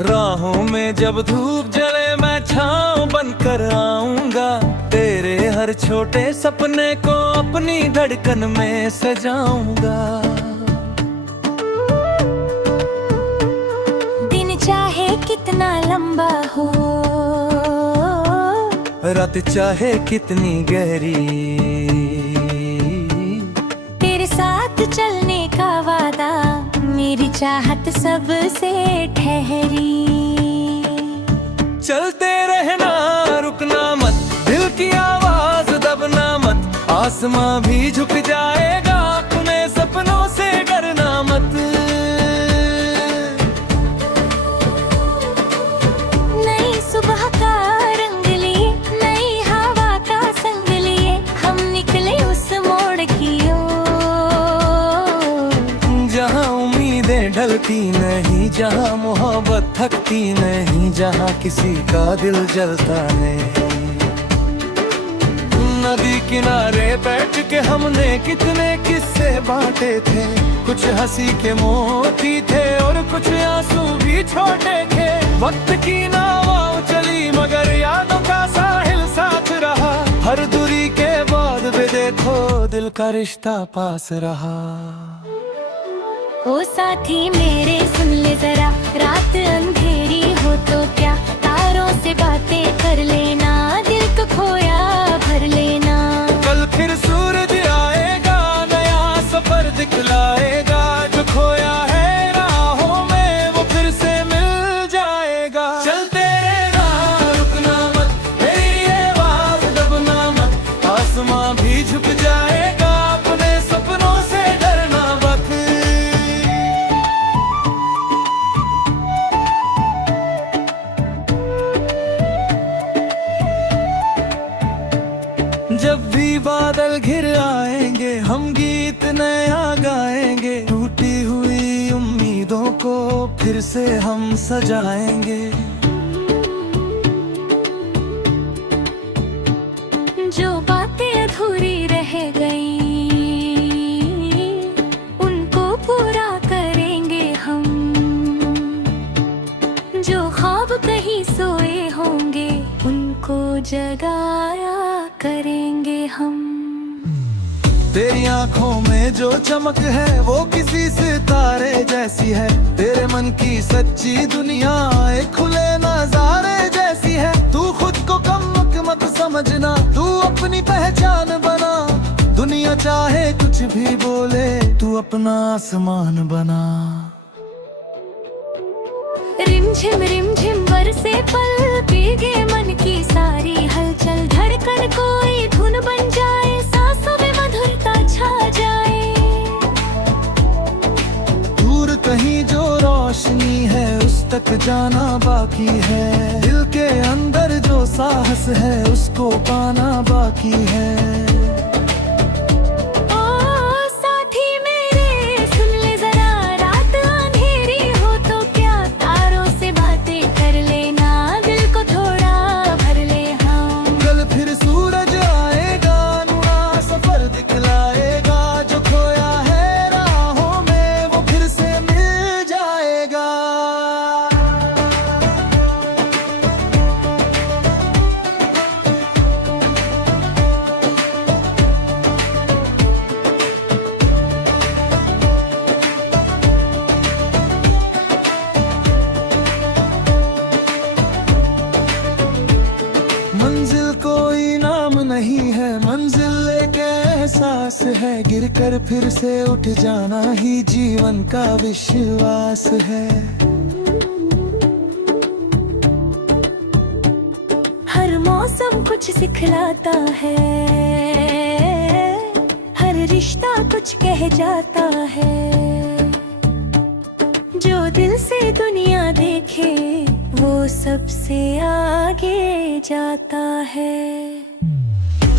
राहों में जब धूप जले मैं छाँव बनकर आऊंगा, तेरे हर छोटे सपने को अपनी धड़कन में सजाऊंगा। दिन चाहे कितना लंबा हो, रात चाहे कितनी गहरी, तेरे साथ चलने का वादा मेरी चाहत सबसे ठहरी। चलते रहना रुकना मत, दिल की आवाज दबना मत, आसमां भी झुक जाएगा अपने सपनों से डरना मत। नई सुबह का रंग लिए, नई हवा का संग लिए, हम निकले उस मोड़ की ओर, जहाँ उम्मीदें ढलती नहीं, जहाँ मोहब्बत थकती नहीं, जहाँ किसी का दिल जलता नहीं। नदी किनारे बैठ के हमने कितने किस्से बांटे थे, कुछ हंसी के मोती थे और कुछ आंसू भी छोटे थे। वक्त की नाव चली मगर यादों का साहिल साथ रहा, हर दूरी के बाद भी देखो दिल का रिश्ता पास रहा। ओ साथी मेरे सुन ले जरा, रात अंधेरी हो तो क्या, तारों से बातें कर लेना, दिल को खोया भर लेना। कल फिर सूरज आएगा, नया सफर दिखलाएगा, जो खोया है राहों में वो फिर से मिल जाएगा। चलते रहना रुकना मत, मेरी आवाज दबना मत, आसमां भी झुक जाएगा अपने सपनों से डरना मत। जब भी बादल घिर आएंगे हम गीत नया गाएंगे, टूटी हुई उम्मीदों को फिर से हम सजाएंगे। जो बातें अधूरी रह गईं, उनको पूरा करेंगे हम, जो ख्वाब कहीं सोए होंगे उनको जगाया करेंगे हम। तेरी आंखों में जो चमक है वो किसी सितारे जैसी है, तेरे मन की सच्ची दुनिया एक खुले नजारे जैसी है। तू खुद को कम मत समझना, तू अपनी पहचान बना, दुनिया चाहे कुछ भी बोले तू अपना आसमान बना। रिमझिम बरसे पल, भीगे मन की सारी हलचल, धड़कन कोई धुन बन जाए, सांसों में मधुरता छा जाए। दूर कहीं जो रोशनी है उस तक जाना बाकी है, दिल के अंदर जो साहस है उसको पाना बाकी है। मंजिल कोई नाम नहीं है, मंजिल एक एहसास है, गिरकर फिर से उठ जाना ही जीवन का विश्वास है। हर मौसम कुछ सिखलाता है, हर रिश्ता कुछ कह जाता है, जो दिल से दुनिया देखे वो सबसे आगे जाता है।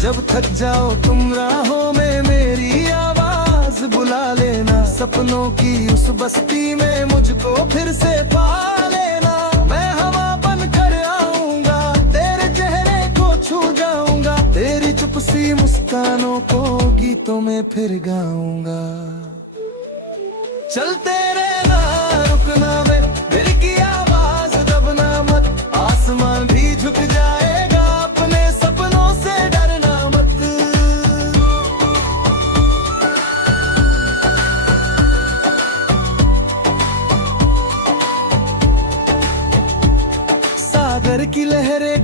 जब थक जाओ तुम राहों में मेरी आवाज बुला लेना, सपनों की उस बस्ती में मुझको फिर से पा लेना। मैं हवा बन कर आऊंगा, तेरे चेहरे को छू जाऊंगा, तेरी चुप सी मुस्कानों को गीतों में फिर गाऊंगा। चलते रहना रुकना मैं, दिल की आवाज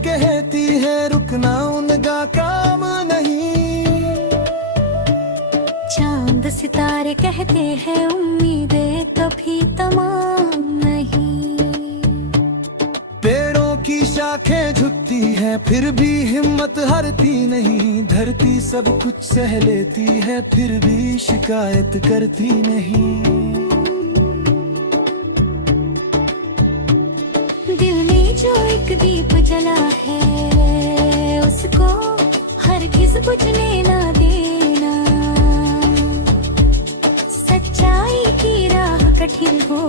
कहती है रुकना उनका काम नहीं। चांद सितारे कहते हैं उम्मीदें कभी तमाम नहीं। पेड़ों की शाखें झुकती हैं फिर भी हिम्मत हारती नहीं। धरती सब कुछ सह लेती है फिर भी शिकायत करती नहीं। दिल में जो एक दीप जला है उसको हरगिज़ बुझने ना देना। सच्चाई की राह कठिन हो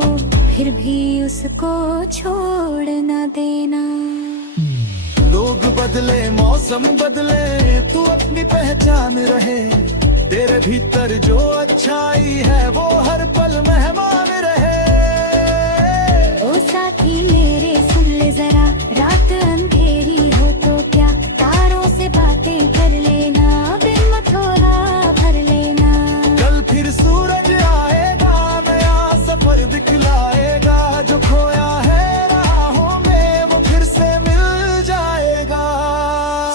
फिर भी उसको छोड़ ना देना। लोग बदले मौसम बदले तू अपनी पहचान रहे। तेरे भीतर जो अच्छाई है वो हर पल मेहमान रहे। ओ साथी मेरे सुन ले जरा, रात अंधेरी हो तो क्या तारों से बातें कर लेना। बिन मथोरा भर लेना। कल फिर सूरज आएगा नया सफर दिखलाएगा। जो खोया है राहों में वो फिर से मिल जाएगा।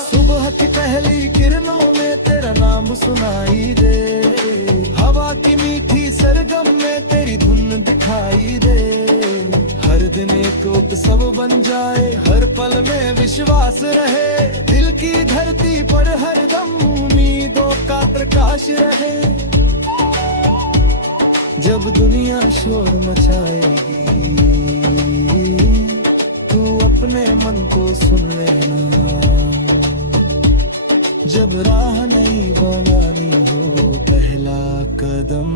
सुबह की पहली किरणों में तेरा नाम सुनाई दे। हवा की मीठी सरगम में तेरी धुन दिखाई दे। हर दिन एक उत्सव बन जाए हर पल में विश्वास रहे। दिल की धरती पर हर दम उम्मीदों का प्रकाश रहे। जब दुनिया शोर मचाएगी तू अपने मन को सुन लेना। जब राह नहीं बनानी हो पहला कदम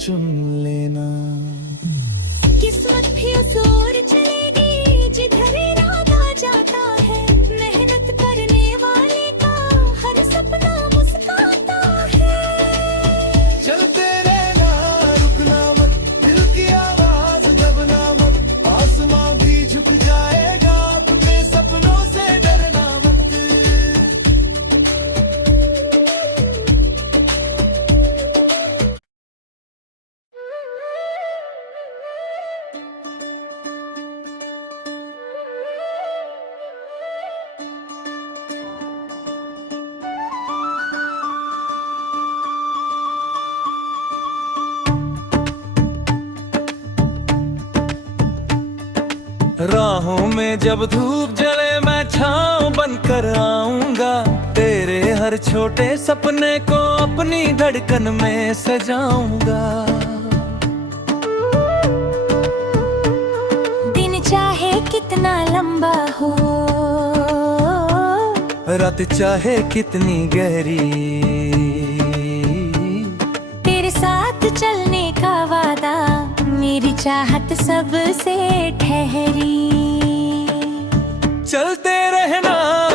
चुन लेना। किस्मत भी उस ओर चलेगी जिधर इरादा जाता है। मेहनत करने वाले का हर सपना मुस्कुराता है। चलते रहना रुकना मत, दिल की आवाज दबना मत। आसमां भी झुक जाएगा अपने सपनों से डरना मत। राहों में जब धूप जले मैं छाँव बनकर आऊंगा। तेरे हर छोटे सपने को अपनी धड़कन में सजाऊंगा। दिन चाहे कितना लंबा हो, रात चाहे कितनी गहरी, तेरे साथ चलने का वादा मेरी चाहत सबसे ठहरी। चलते रहना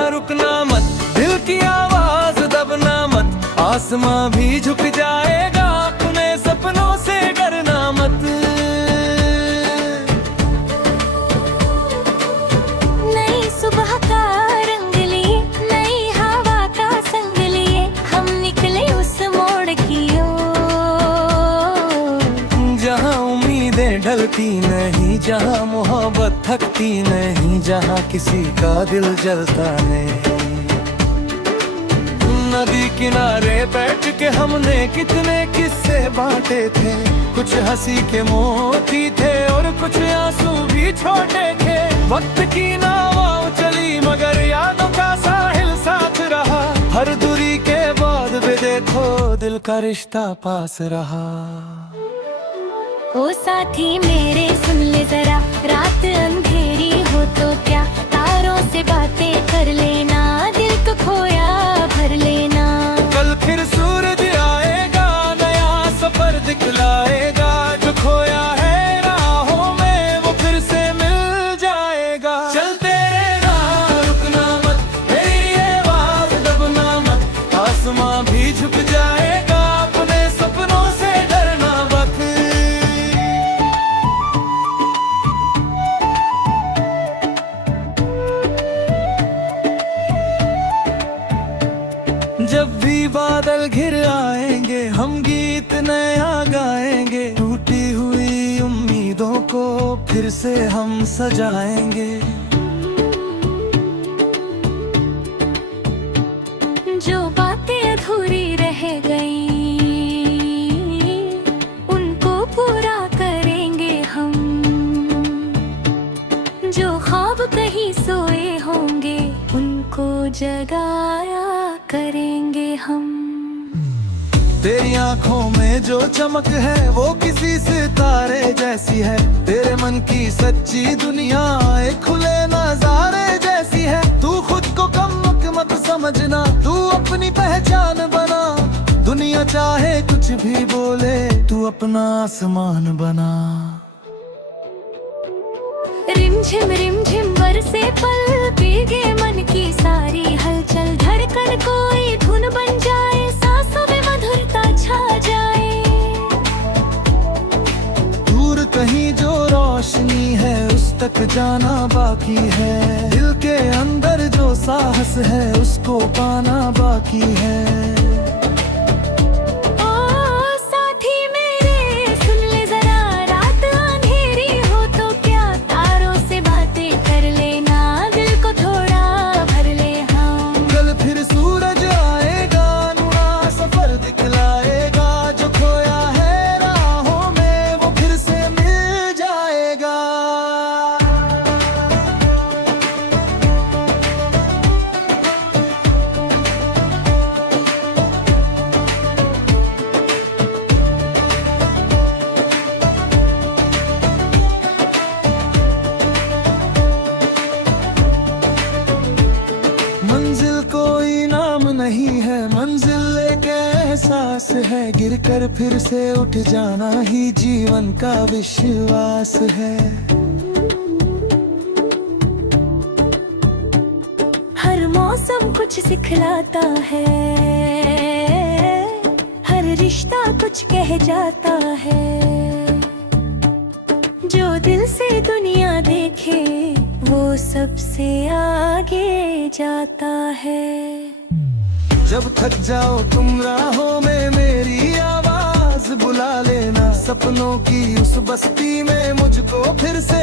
रुकना मत, दिल की आवाज दबना मत। आसमां भी झुक जाएगा अपने सपनों से डरना मत। नई सुबह का रंग लिए, नई हवा का संग लिए, हम निकले उस मोड़ की ओर। जहाँ उम्मीदें ढलती नहीं, जहाँ मोहब्बत थकती नहीं, जहाँ किसी का दिल जलता नहीं। नदी किनारे बैठ के हमने कितने किस्से बांटे थे। कुछ हंसी के मोती थे और कुछ आंसू भी छोटे थे। वक्त की नाव चली मगर यादों का साहिल साथ रहा। हर दूरी के बाद भी देखो दिल का रिश्ता पास रहा। ओ साथी मेरे सुन ले जरा, रात अंधेरी हो तो क्या तारों से बातें कर लेना। दिल को खोया भर लेना। कल फिर सूरज आएगा नया सफर दिखलाएगा। जो खोया है राहों में वो फिर से मिल जाएगा। चलते रहना रुकना मत, मेरी आवाज दबना मत। आसमां भी झुक जाएगा अपने सपनों से डरना मत। जब भी बादल घिर आएंगे हम गीत नया गाएंगे। टूटी हुई उम्मीदों को फिर से हम सजाएंगे। तेरी आंखों में जो चमक है वो किसी सितारे जैसी है। तेरे मन की सच्ची दुनिया एक खुले नजारे जैसी है। तू खुद को कम मत समझना, तू अपनी पहचान बना। दुनिया चाहे कुछ भी बोले, तू अपना आसमान बना। रिमझिम बरसे पल, भीगे मन की सारी हलचल। धड़कन कोई धुन बन जाए, सांसों में मधुरता छा जाए। दूर कहीं जो रोशनी है उस तक जाना बाकी है। दिल के अंदर जो साहस है उसको पाना बाकी है। मंजिल कोई नाम नहीं है, मंजिल एक एहसास है। गिरकर फिर से उठ जाना ही जीवन का विश्वास है। हर मौसम कुछ सिखलाता है, हर रिश्ता कुछ कह जाता है। जो दिल से दुनिया देखे वो सबसे आगे जाता है। जब थक जाओ तुम राहों में मेरी आवाज बुला लेना। सपनों की उस बस्ती में मुझको फिर से